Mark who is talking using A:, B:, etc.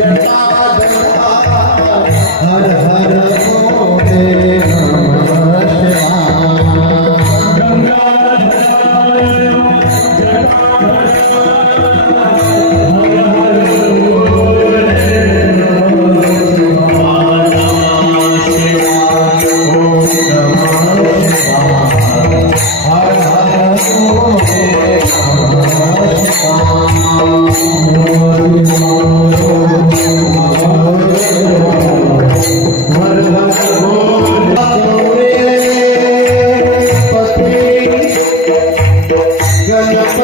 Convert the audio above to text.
A: Yeah. Amen.